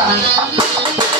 আরে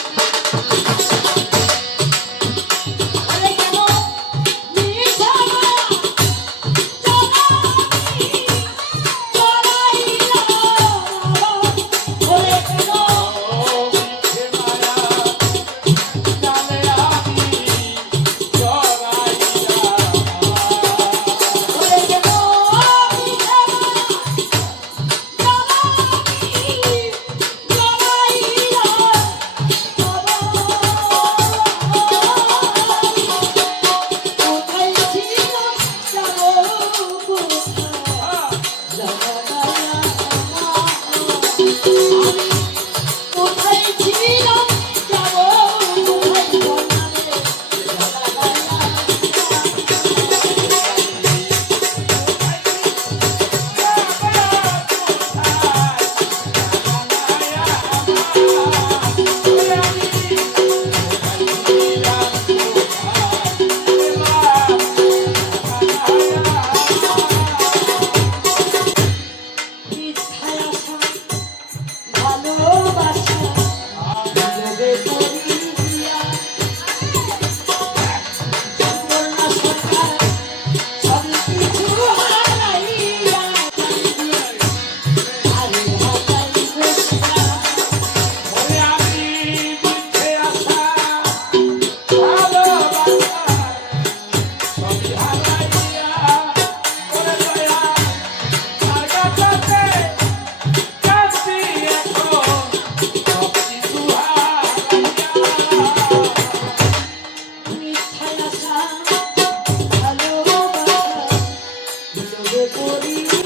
ডোবে পড়িয়া